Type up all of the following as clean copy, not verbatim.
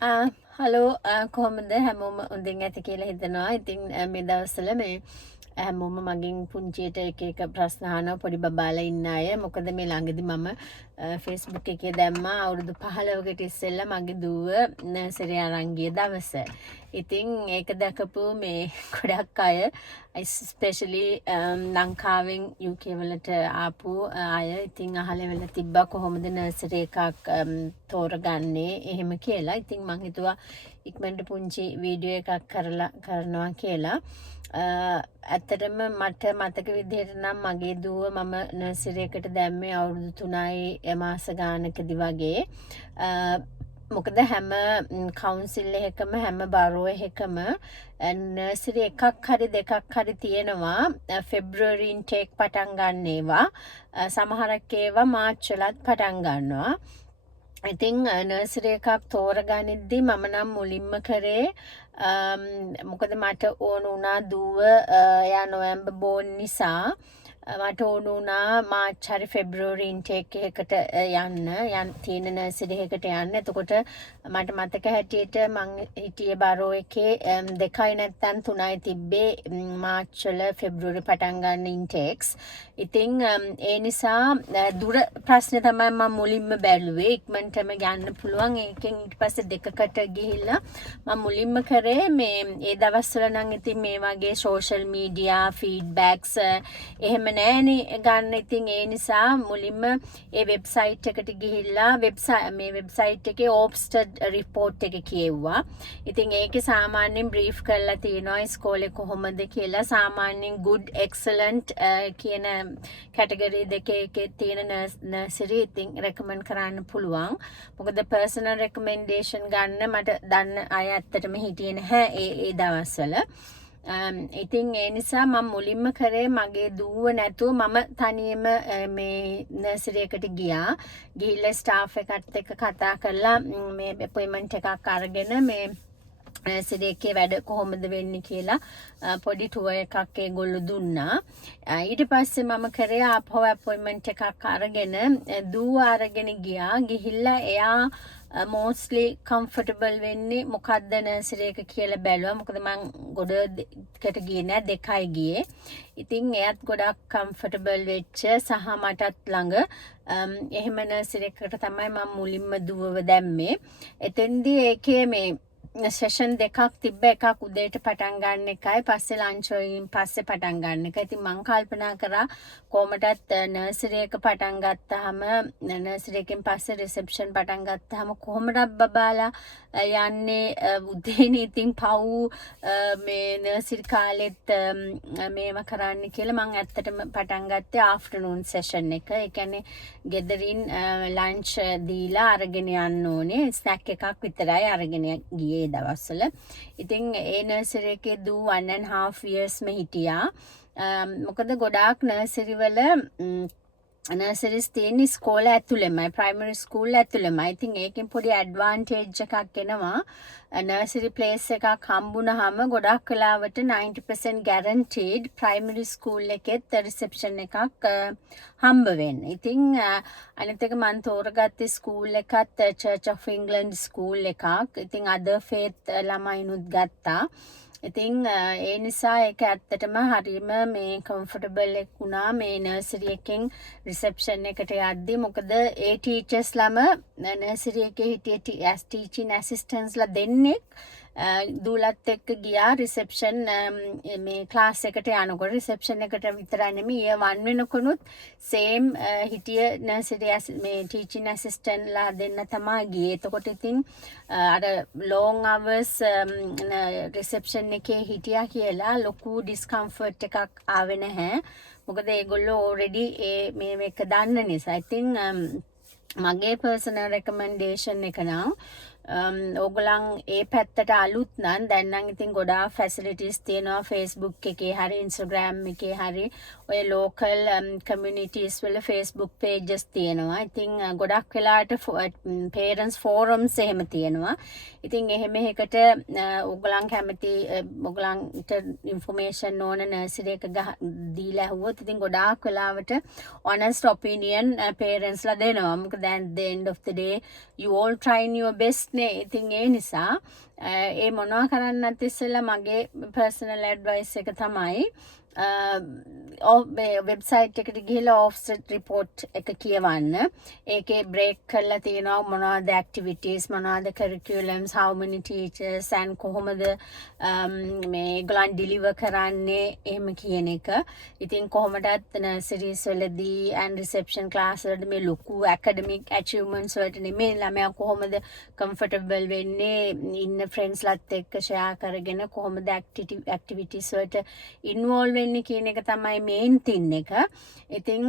Hello කොහොමද හැමෝම උඳින් ඇති කියලා හිතනවා. ඉතින් මේ දවස්වල මේ හැමෝම මගෙන් පුංචියට එක එක ප්‍රශ්න අහනවා පොඩි බබාලා ඉන්න අය. මොකද මේ ළඟදි මම Facebook එකේ දැම්මා අවුරුදු 15කට ඉස්සෙල්ලා මගේ දුව නර්සරි අරන් ගිය දවස. ඉතින් ඒක දැකපු මේ ගොඩක් අය especially ලංකාවෙන් UK වලට ආපු අය ඉතින් අහලා වෙලා තිබ්බා කොහොමද නර්සරි එකක් තෝරගන්නේ එහෙම කියලා. ඉතින් මං හිතුවා ඉක්මනට පුංචි වීඩියෝ එකක් කරනවා කියලා. ඇත්තටම මට මතක විදිහට නම් මගේ දුව මම නර්සරි එකට දැම්මේ අවුරුදු 3යි මාස ගානකදී වගේ. මොකද හැම කවුන්සිල් එකකම හැම බරෝ එකකම නර්සරි එකක් හරි දෙකක් හරි තියෙනවා ෆෙබ්‍රුවරි ඉන්ටේක් පටන් ගන්න ඒවා. සමහරක් ඒවා මාර්ච් වලත් පටන් ගන්නවා. ඉතින් නර්සරි එකක් තෝරගනිද්දි මම නම් මුලින්ම කරේ මොකද මට ඕන වුණා දුව එයා නොවැම්බර් බෝන් නිසා මට ඕන වුණා මාර්ච් හරි ෆෙබ්‍රුවරි ඉන්ටේක් එකකට යන්න තියෙන නර්සරි එකකට යන්න. එතකොට මට මතක හැටියට මං හිටියේ බරෝ එකේ 2යි නැත්නම් 3යි තිබ්බේ මාර්ච් වල ෆෙබ්‍රුවරි පටන් ගන්න ඉන්ටේක්ස්. ඉතින් ඒ නිසා දුර ප්‍රශ්නේ තමයි මම මුලින්ම බැලුවේ ඉක්මනටම යන්න පුළුවන්. ඒකෙන් ඊට පස්සේ දෙකකට ගිහිල්ලා මම මුලින්ම කරේ මේ ඒ දවස්වල නම් ඉතින් මේ වගේ සෝෂල් මීඩියා ෆීඩ්බැක්ස් එහෙම නෑනේ ගන්න. ඉතින් ඒ නිසා මුලින්ම ඒ වෙබ්සයිට් එකට ගිහිල්ලා මේ වෙබ්සයිට් එකේ ඕප්ස්ටඩ් රිපෝට් එක කියෙව්වා. ඉතින් ඒකේ සාමාන්‍යයෙන් බ්‍රීෆ් කරලා තියෙනවා ඉස්කෝලේ කොහොමද කියලා. සාමාන්‍යයෙන් good excellent කියන කැටගරි දෙකේ තියෙන නර්සරි ඉතින් රෙකමන්ඩ් කරන්න පුළුවන්. මොකද පර්සනල් රෙකමෙන්ඩේෂන් ගන්න මට දන්න අය ඇත්තටම හිටියේ නැහැ ඒ දවස්වල. ඉතින් ඒ නිසා මම මුලින්ම කරේ මගේ දුව නැතුව මම තනියම මේ නර්සරි එකට ගියා. ගිහිල්ලා ස්ටාෆ් එකත් එක්ක කතා කරලා මේ අපොයින්ට්මන්ට් එකක් අරගෙන මේ නර්සරි එකේ වැඩ කොහොමද වෙන්නේ කියලා පොඩි ටුවර් එකක් ඒගොල්ලෝ දුන්නා. ඊට පස්සේ මම කරේ ආපහු අපොයින්ට්මන්ට් එකක් අරගෙන දුව අරගෙන ගියා. ගිහිල්ලා එයා mostly comfortable වෙන්නේ මොකද්ද නර්සරි එක කියලා බැලුවා. මොකද මං ගොඩකට ගියේ නෑ 2යි ගියේ. ඉතින් එයාත් ගොඩක් comfortable වෙච්ච සහ මටත් ළඟ එහෙම නර්සරි එකකට තමයි මම මුලින්ම දුවව දැම්මේ. එතෙන්දී ඒකේ මේ සෙෂන් දෙකක් තිබ්බ. එකක් උදේට පටන් ගන්න එකයි පස්සේ ලන්ච් වලින් පස්සේ පටන් ගන්න එක. ඉතින් මං කල්පනා කරා කොහමදත් නර්සරි එක පටන් ගත්තාම නර්සරි එකෙන් පස්සේ රිසෙප්ෂන් පටන් ගත්තාම කොහොමද බබාලා යන්නේ උදේනේ ඉතින් පව් මේ නර්සරි කාලෙත් මේව කරන්න කියලා මං ඇත්තටම පටන් ගත්තේ ආෆ්ටර්නූන් සෙෂන් එක. ඒ කියන්නේ ගෙදරින් ලන්ච් දීලා අරගෙන යන්න ඕනේ. ස්නැක් එකක් විතරයි අරගෙන ගියේ දවස්වල. ඉතින් ඒ නර්සරි එකේ දූ 1.5 years මෙ හිටියා. මොකද ගොඩාක් නර්සරි වල නර්සරිස් තියෙන ස්කෝල ඇතුළෙමයි ප්‍රයිමරි ස්කූල් ඇතුළෙමයි. ඉතින් ඒකෙන් පොඩි ඇඩ්වාන්ටේජ් එකක් එනවා. නර්සරි ප්ලේස් එකක් හම්බුනහම ගොඩක් වෙලාවට 90% guaranteed ප්‍රයිමරි ස්කූල් එකෙත් රිසෙප්ෂන් එකක් හම්බ වෙන්න. ඉතින් අනිත් එක මම තෝරගත්තේ ස්කූල් එකත් Church of England ස්කූල් එකක්. ඉතින් other faith ළමයිනුත් ගත්තා. ඉතින් ඒ නිසා ඒක ඇත්තටම හරිම මේ කම්ෆර්ටබල් එක වුණා මේ නර්සරි එකෙන් රිසෙප්ෂන් එකට යද්දි. මොකද ඒ ටීචර්ස් ළම නර්සරි එකේ හිටිය ටීචින් ඇසිස්ටන්ට්ස්ලා දෙන්නෙක් දූලත් එක්ක ගියා රිසෙප්ෂන් මේ ක්ලාස් එකට යනකොට. රිසෙප්ෂන් එකට විතරයි නෙමෙයි year 1 වෙනකොනුත් සේම් හිටිය නර්සරි මේ ටීචින් ඇසිස්ටන්ට්ලා දෙන්න තමයි ගියේ. එතකොට ඉතින් අර long hours රිසෙප්ෂන් එකේ හිටියා කියලා ලොකු ඩිස්කම්ෆර්ට් එකක් ආවේ නැහැ. මොකද ඒගොල්ලෝ already මේ මේක දන්න නිසා. ඉතින් මගේ පර්සනල් රෙකමෙන්ඩේෂන් එක නම් ඕගොල්ලන් ඒ පැත්තට අලුත් නම් දැන් නම් ඉතින් ගොඩාක් ෆැසිලිටිස් තියෙනවා Facebook එකේ හරි Instagram එකේ හරි ඔය ලෝකල් කමියුනිටිස් වල Facebook pages තියෙනවා. ඉතින් ගොඩක් වෙලාවට parents forums එහෙම තියෙනවා. ඉතින් එහෙම එකකට ඕගොල්ලන් කැමති ඕගොල්ලන්ට information ඕන නර්සරි එක දීලා ඇහුවොත් ඉතින් ගොඩාක් වෙලාවට honest opinion parents ලා දෙනවා. මොකද at the end of the day you all trying your best නේ ඉතින් ඒ නිසා ඒ මොනවා කරන්නත් ඉස්සෙල්ලා මගේ පර්සනල් ඇඩ්වයිස් එක තමයි වෙබ්සයිට් එකට ගිහලා ඔෆ්සෙට් රිපෝට් එක කියවන්න. ඒකේ බ්‍රේක් කරලා තියෙනවා මොනවද ඇක්ටිවිටීස් මොනවද කරිකියුලම්ස් how many teachers and කොහොමද මේ ගලන් ඩිලිවර් කරන්නේ එහෙම කියන එක. ඉතින් කොහොමදත් නර්සරිස් වලදී and reception class වලදී මේ ලොකු academic achievements වලට නෙමෙයි ළමයා කොහොමද comfortable වෙන්නේ ඉන්න friends ලත් එක්ක share කරගෙන කොහොමද activities වලට involve වෙන්නේ කියන එක තමයි main thing එක. ඉතින්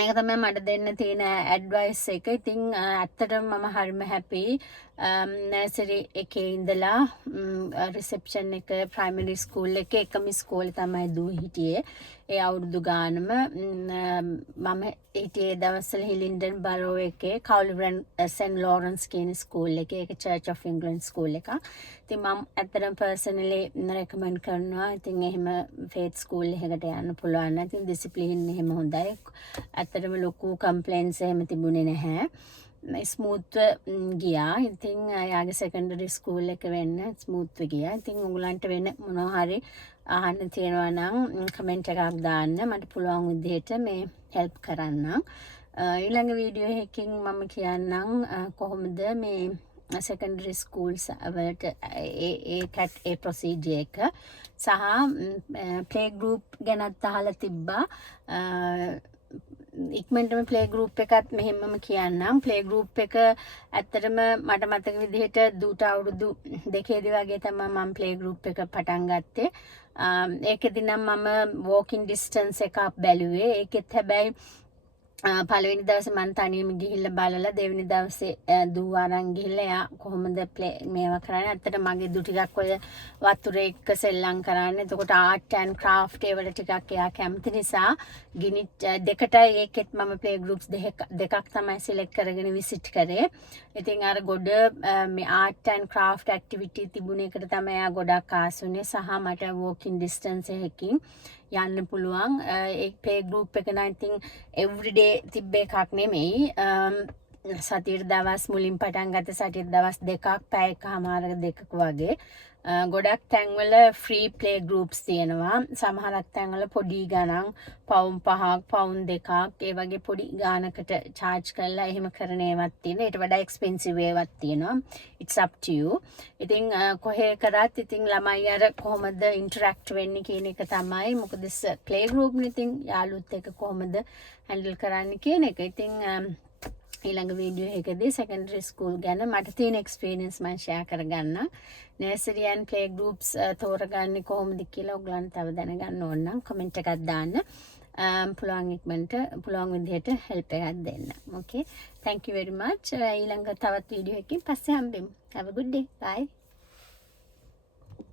ඒක තමයි මට දෙන්න තියෙන ඇඩ්වයිස් එක. ඉතින් ඇත්තටම මම හරිම හැපි නර්සරි එකේ ඉඳලා රිසෙප්ෂන් එක ප්‍රයිමරි ස්කූල් එකේ එකම ස්කෝලේ තමයි දූ හිටියේ. ඒ අවුරුදු ගානම මම හිටියේ දවස්වල හිලින්ඩන් බරෝ එකේ කවුල්රන් සෙන්ට් ලෝරන්ස් කියන ස්කූල් එකේ. ඒක චර්ච් ඔෆ් ඉංග්ලන්ඩ් ස්කූල් එකක්. ඉතින් මම ඇත්තටම පර්සනලි රෙකමන්ඩ් කරනවා. ඉතින් එහෙම ෆේත් ස්කූල් එකකට යන්න පුළුවන්. ඉතින් ඩිසිප්ලින් එහෙම හොඳයි. ඇත්තටම ලොකු කම්ප්ලේන්ට්ස් එහෙම තිබුණේ නැහැ. ස්මූත්ව ගියා. ඉතින් යාගේ සෙකන්ඩරි ස්කූල් එක වෙන්න ස්මූත්ව ගියා. ඉතින් උගලන්ට වෙන මොනවා හරි අහන්න තියෙනවා නම් කමෙන්ට් එකක් දාන්න. මට පුළුවන් විදිහට මේ හෙල්ප් කරන්න. ඊළඟ වීඩියෝ එකකින් මම කියන්නම් කොහොමද මේ secondary schools වලට ඒ procedure එක සහ play group ගැනත් අහලා තිබ්බා. ඉක්මනටම ප්ලේ ගෲප් එකත් මෙහෙමම කියන්නම්. ප්ලේ ගෲප් එක ඇත්තටම මට මතක විදිහට දූට අවුරුදු 2 වගේ තමයි මම ප්ලේ ගෲප් එක පටන් ගත්තේ. ඒකෙදි නම් මම walking distance එකක් බැලුවේ. ඒකෙත් හැබැයි පළවෙනි දවසේ මම තනියම ගිහිල්ලා බලලා දෙවෙනි දවසේ දූ අරන් ගිහිල්ලා එයා කොහොමද මේවා කරන්නේ. ඇත්තට මගේ දූ ටිකක් ඔය වතුරේ එක්ක සෙල්ලම් කරන්නේ. එතකොට ආර්ට් ඇන්ඩ් ක්‍රාෆ්ට් ඒවල ටිකක් එයා කැමති නිසා ගිනි දෙකටයි ඒකෙත් මම ප්ලේ ගෲප්ස් දෙකක් තමයි සිලෙක්ට් කරගෙන විසිට් කරේ. ඉතින් අර ගොඩ මේ ආර්ට් ඇන්ඩ් ක්‍රාෆ්ට් ඇක්ටිවිටි තිබුණ එකට තමයි එයා ගොඩක් ආසුනේ. සහ මට walking distance එකකින් යන්න පුළුවන්. ඒ ප්ලේ ගෲප් එක නම් ඉතින් එවරිඩේ තිබ්බ එකක් නෙමෙයි. සතියේ දවස් මුලින් පටන් ගත්ත සතියේ දවස් දෙකක් පැය එකමාරක දෙකක වගේ. ගොඩක් තැන්වල ෆ්‍රී ප්ලේ ගෲප්ස් තියෙනවා. සමහරක් තැන්වල පොඩි ගණන් පවුම් 5ක් පවුම් 2ක් ඒ වගේ පොඩි ගානකට charge කරලා එහෙම කරන ඒවාත් තියෙනවා. ඊට වඩා expensive ඒවාත් තියෙනවා. It's up to you. ඉතින් කොහේ කරත් ඉතින් ළමයි අර කොහොමද interact වෙන්නේ කියන එක තමයි. මොකද ප්ලේ ගෲප් නේ ඉතින් යාළුවොත් එක්ක කොහොමද handle කරන්නේ කියන එක. ඉතින් ඊළඟ වීඩියෝ එකදී secondary school ගැන මට තියෙන experience මම share කරගන්න. nursery and play groups තෝරගන්නේ කොහොමද කියලා ඔයගලන්ට තව දැනගන්න ඕන නම් comment එකක් දාන්න. පුළුවන් ඉක්මනට පුළුවන් විදිහට help එකක් දෙන්න. Okay. Thank you very much. ඊළඟ තවත් වීඩියෝ එකකින් පස්සේ හම්බෙමු. Have a good day. Bye.